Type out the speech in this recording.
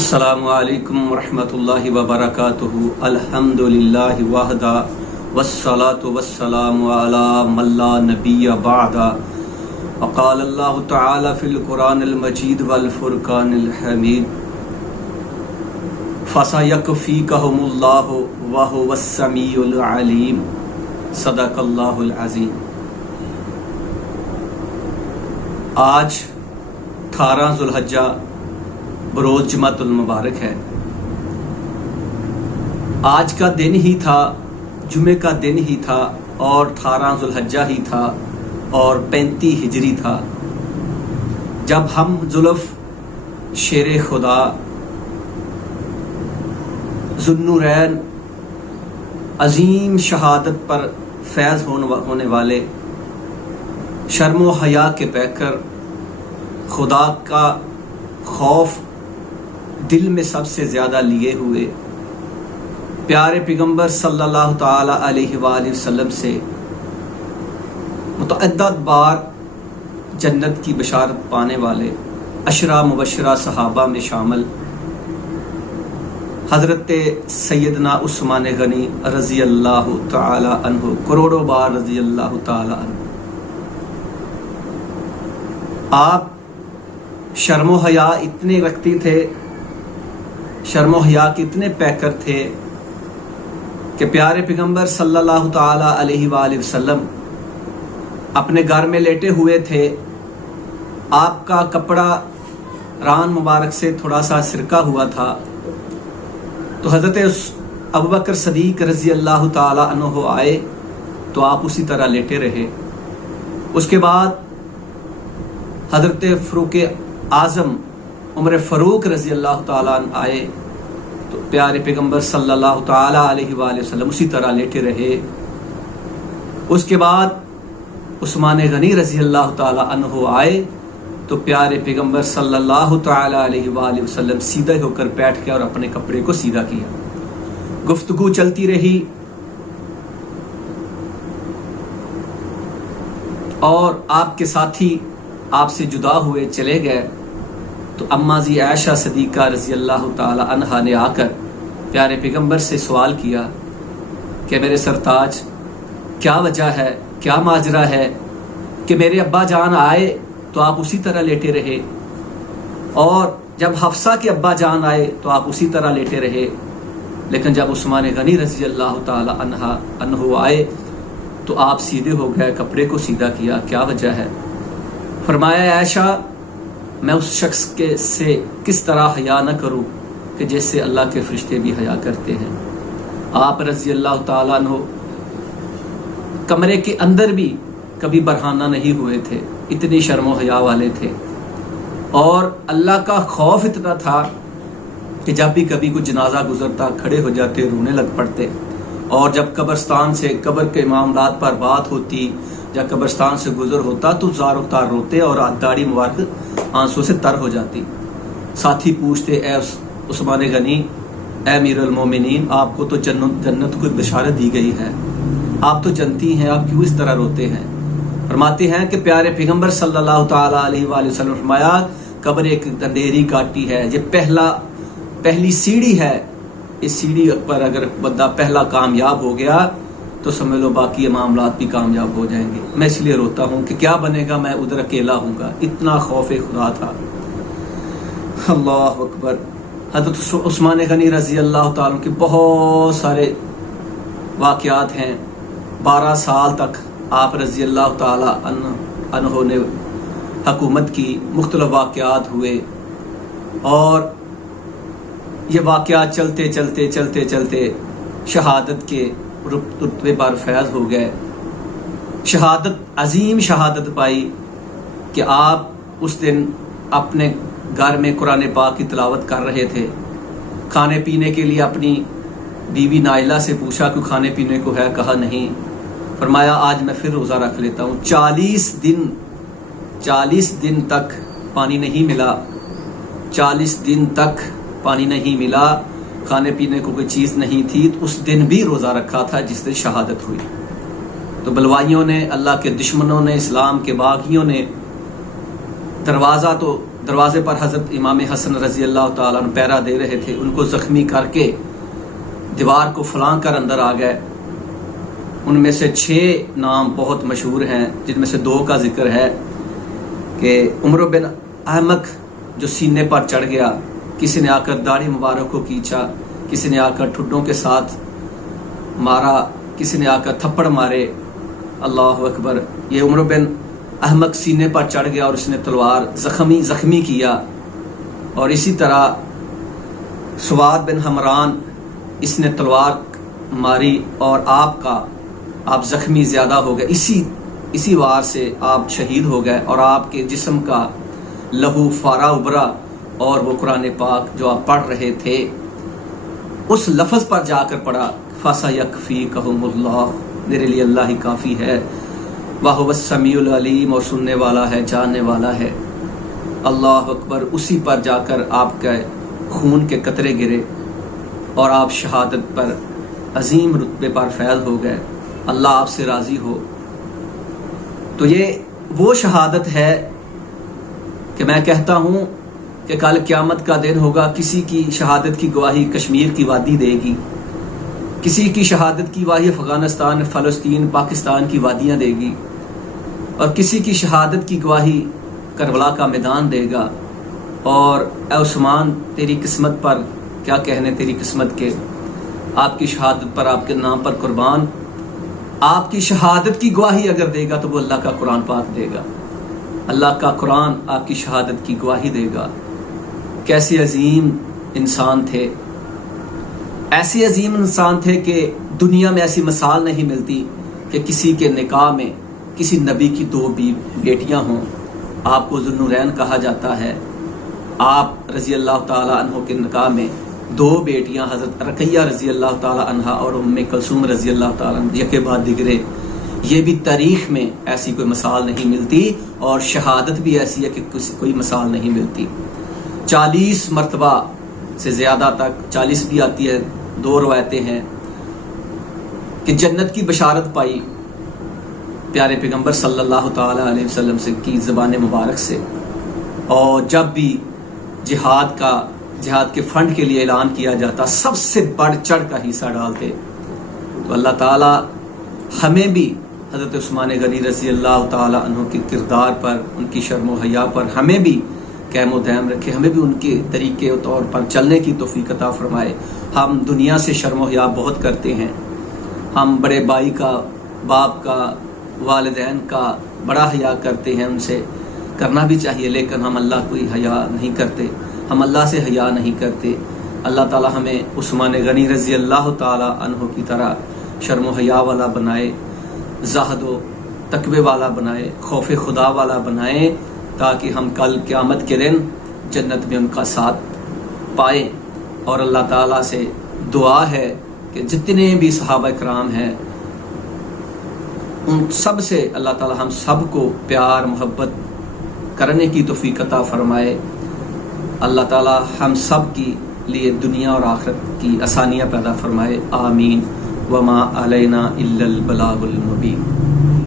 السلام علیکم ورحمۃ اللہ وبرکاتہ۔ الحمدللہ وحدہ والصلاة والسلام علی من لا نبی بعدہ۔ وقال اللہ تعالی فی القرآن المجید والفرقان الحمید فسیکفیکہم اللہ وہو السمیع العلیم۔ صدق اللہ العظیم۔ آج 18 ذو الحجہ بروز جمعۃ المبارک ہے۔ آج کا دن ہی تھا، جمعے کا دن ہی تھا، اور 18 ذو الحجہ ہی تھا اور 35 ہجری تھا، جب ہم زلف شیر خدا ذو النورین عظیم شہادت پر فیض ہونے والے، شرم و حیا کے پیکر، خدا کا خوف دل میں سب سے زیادہ لیے ہوئے، پیارے پیغمبر صلی اللہ تعالی علیہ وآلہ وسلم سے متعدد بار جنت کی بشارت پانے والے عشرہ مبشرہ صحابہ میں شامل حضرت سیدنا عثمان غنی رضی اللہ تعالی عنہ، کروڑوں بار رضی اللہ تعالی عنہ، آپ شرم و حیا اتنے رکھتے تھے، شرم و حیا کے اتنے پیکر تھے کہ پیارے پیغمبر صلی اللہ تعالی علیہ وآلہ وسلم اپنے گھر میں لیٹے ہوئے تھے، آپ کا کپڑا ران مبارک سے تھوڑا سا سرکا ہوا تھا، تو حضرت ابوبکر صدیق رضی اللہ تعالی عنہ آئے تو آپ اسی طرح لیٹے رہے۔ اس کے بعد حضرت فاروق اعظم عمر فاروق رضی اللہ تعالیٰ عنہ آئے تو پیارے پیغمبر صلی اللہ تعالیٰ علیہ وآلہ وسلم اسی طرح لیٹے رہے۔ اس کے بعد عثمان غنی رضی اللہ تعالیٰ عنہ آئے تو پیارے پیغمبر صلی اللہ تعالیٰ علیہ وآلہ وسلم سیدھے ہو کر بیٹھ کے اور اپنے کپڑے کو سیدھا کیا۔ گفتگو چلتی رہی اور آپ کے ساتھی آپ سے جدا ہوئے چلے گئے، تو اماں زی عائشہ صدیقہ رضی اللہ تعالی عنہا نے آ کر پیارے پیغمبر سے سوال کیا کہ میرے سرتاج، کیا وجہ ہے، کیا ماجرا ہے کہ میرے ابا جان آئے تو آپ اسی طرح لیٹے رہے، اور جب حفصہ کے ابا جان آئے تو آپ اسی طرح لیٹے رہے، لیکن جب عثمان غنی رضی اللہ تعالی عنہ آئے تو آپ سیدھے ہو گئے، کپڑے کو سیدھا کیا، کیا وجہ ہے؟ فرمایا عائشہ، میں اس شخص سے کس طرح حیا نہ کروں کہ جیسے اللہ کے فرشتے بھی حیا کرتے ہیں۔ آپ رضی اللہ تعالیٰ عنہ کمرے کے اندر بھی کبھی برہانہ نہیں ہوئے تھے، اتنی شرم و حیا والے تھے، اور اللہ کا خوف اتنا تھا کہ جب بھی کبھی کوئی جنازہ گزرتا کھڑے ہو جاتے، رونے لگ پڑتے، اور جب قبرستان سے قبر کے معاملات پر بات ہوتی یا قبرستان سے گزر ہوتا تو زار و تار روتے اور داڑھی مبارک آنسوں سے تر ہو جاتی۔ ساتھی پوچھتے، اے عثمان غنی، اے امیر المومنین، آپ کو تو جنت کو بشارت دی گئی ہے، آپ تو جنتی ہیں، آپ کیوں اس طرح روتے ہیں؟ فرماتے ہیں کہ پیارے پیغمبر صلی اللہ تعالیٰ علیہ وآلہ وسلم فرمایا، قبر ایک اندھیری گاٹی ہے، یہ پہلی سیڑھی ہے، اس سیڑھی پر اگر بندہ پہلا کامیاب ہو گیا تو سمجھ لو باقی معاملات بھی کامیاب ہو جائیں گے۔ میں اس لیے روتا ہوں کہ کیا بنے گا، میں ادھر اکیلا ہوں گا، اتنا خوف خدا تھا۔ اللہ اکبر۔ حضرت عثمان غنی رضی اللہ تعالیٰ کے بہت سارے واقعات ہیں۔ 12 سال تک آپ رضی اللہ تعالیٰ عنہ نے حکومت کی، مختلف واقعات ہوئے، اور یہ واقعات چلتے چلتے چلتے چلتے شہادت کے رتبے پر فیض ہو گئے، شہادت، عظیم شہادت پائی کہ آپ اس دن اپنے گھر میں قرآن پاک کی تلاوت کر رہے تھے۔ کھانے پینے کے لیے اپنی بیوی نائلہ سے پوچھا کہ کھانے پینے کو ہے، کہا نہیں۔ فرمایا آج میں پھر روزہ رکھ لیتا ہوں۔ 40 دن تک پانی نہیں ملا، 40 دن تک پانی نہیں ملا، کھانے پینے کو کوئی چیز نہیں تھی، تو اس دن بھی روزہ رکھا تھا جس دن شہادت ہوئی۔ تو بلوائیوں نے، اللہ کے دشمنوں نے، اسلام کے باغیوں نے دروازہ تو دروازے پر حضرت امام حسن رضی اللہ تعالیٰ عنہ پہرا دے رہے تھے، ان کو زخمی کر کے دیوار کو پھلانگ کر اندر آ گئے۔ ان میں سے 6 نام بہت مشہور ہیں، جن میں سے 2 کا ذکر ہے کہ عمرو بن احمق جو سینے پر چڑھ گیا، کسی نے آ کر داڑھی مبارک کو کھینچا، کسی نے آ کر ٹھڈوں کے ساتھ مارا، کسی نے آ کر تھپڑ مارے، اللہ اکبر۔ یہ عمرو بن احمق سینے پر چڑھ گیا اور اس نے تلوار زخمی کیا۔ اور اسی طرح سواد بن حمران، اس نے تلوار ماری اور آپ زخمی زیادہ ہو گئے، اسی وار سے آپ شہید ہو گئے، اور آپ کے جسم کا لہو فارا ابھرا، اور وہ قرآن پاک جو آپ پڑھ رہے تھے اس لفظ پر جا کر پڑھا، فَسَيَكْفِيكَهُمُ اللَّهُ، میرے لیے اللہ ہی کافی ہے، وَهُوَ السَّمِيعُ الْعَلِيمُ، اور سننے والا ہے، جاننے والا ہے۔ اللہ اکبر۔ اسی پر جا کر آپ کے خون کے قطرے گرے اور آپ شہادت پر عظیم رتبے پر فیض ہو گئے، اللہ آپ سے راضی ہو۔ تو یہ وہ شہادت ہے کہ میں کہتا ہوں کہ کل قیامت کا دن ہوگا، کسی کی شہادت کی گواہی کشمیر کی وادی دے گی، کسی کی شہادت کی گواہی افغانستان، فلسطین، پاکستان کی وادیاں دے گی، اور کسی کی شہادت کی گواہی کربلا کا میدان دے گا۔ اور اے عثمان، تیری قسمت پر کیا کہنے، تیری قسمت کے، آپ کی شہادت پر، آپ کے نام پر قربان۔ آپ کی شہادت کی گواہی اگر دے گا تو وہ اللہ کا قرآن پاک دے گا، اللہ کا قرآن آپ کی شہادت کی گواہی دے گا۔ کیسے عظیم انسان تھے، ایسے عظیم انسان تھے کہ دنیا میں ایسی مثال نہیں ملتی کہ کسی کے نکاح میں کسی نبی کی 2 بیٹیاں ہوں۔ آپ کو ذوالنورین کہا جاتا ہے۔ آپ رضی اللہ تعالی عنہ کے نکاح میں 2 بیٹیاں، حضرت رقیہ رضی اللہ تعالی عنہا اور ام کلثوم رضی اللہ تعالی عنہ، یکے بعد دیگرے۔ یہ بھی تاریخ میں ایسی کوئی مثال نہیں ملتی، اور شہادت بھی ایسی ہے کہ کوئی مثال نہیں ملتی۔ 40 مرتبہ سے زیادہ تک، 40 بھی آتی ہے، 2 روایتیں ہیں کہ جنت کی بشارت پائی پیارے پیغمبر صلی اللہ تعالی علیہ وسلم سے کی زبان مبارک سے۔ اور جب بھی جہاد کے فنڈ کے لیے اعلان کیا جاتا، سب سے بڑھ چڑھ کا حصہ ڈالتے۔ تو اللہ تعالی ہمیں بھی حضرت عثمان غنی رضی اللہ تعالی عنہ کے کردار پر، ان کی شرم و حیا پر ہمیں بھی قائم و دائم رکھے، ہمیں بھی ان کے طریقے و طور پر چلنے کی توفیق عطا فرمائے۔ ہم دنیا سے شرم و حیا بہت کرتے ہیں، ہم بڑے بھائی کا، باپ کا، والدین کا بڑا حیا کرتے ہیں، ان سے کرنا بھی چاہیے، لیکن ہم اللہ کوئی حیا نہیں کرتے، ہم اللہ سے حیا نہیں کرتے۔ اللہ تعالی ہمیں عثمان غنی رضی اللہ تعالی عنہ کی طرح شرم و حیا والا بنائے، زہد و تقوی والا بنائے، خوف خدا والا بنائے، تاکہ ہم کل قیامت کے دن جنت میں ان کا ساتھ پائیں۔ اور اللہ تعالیٰ سے دعا ہے کہ جتنے بھی صحابہ کرام ہیں، ان سب سے اللہ تعالیٰ ہم سب کو پیار محبت کرنے کی توفیق عطا فرمائے۔ اللہ تعالیٰ ہم سب کی لیے دنیا اور آخرت کی آسانیاں پیدا فرمائے، آمین۔ وما علینا الا البلاغ المبین۔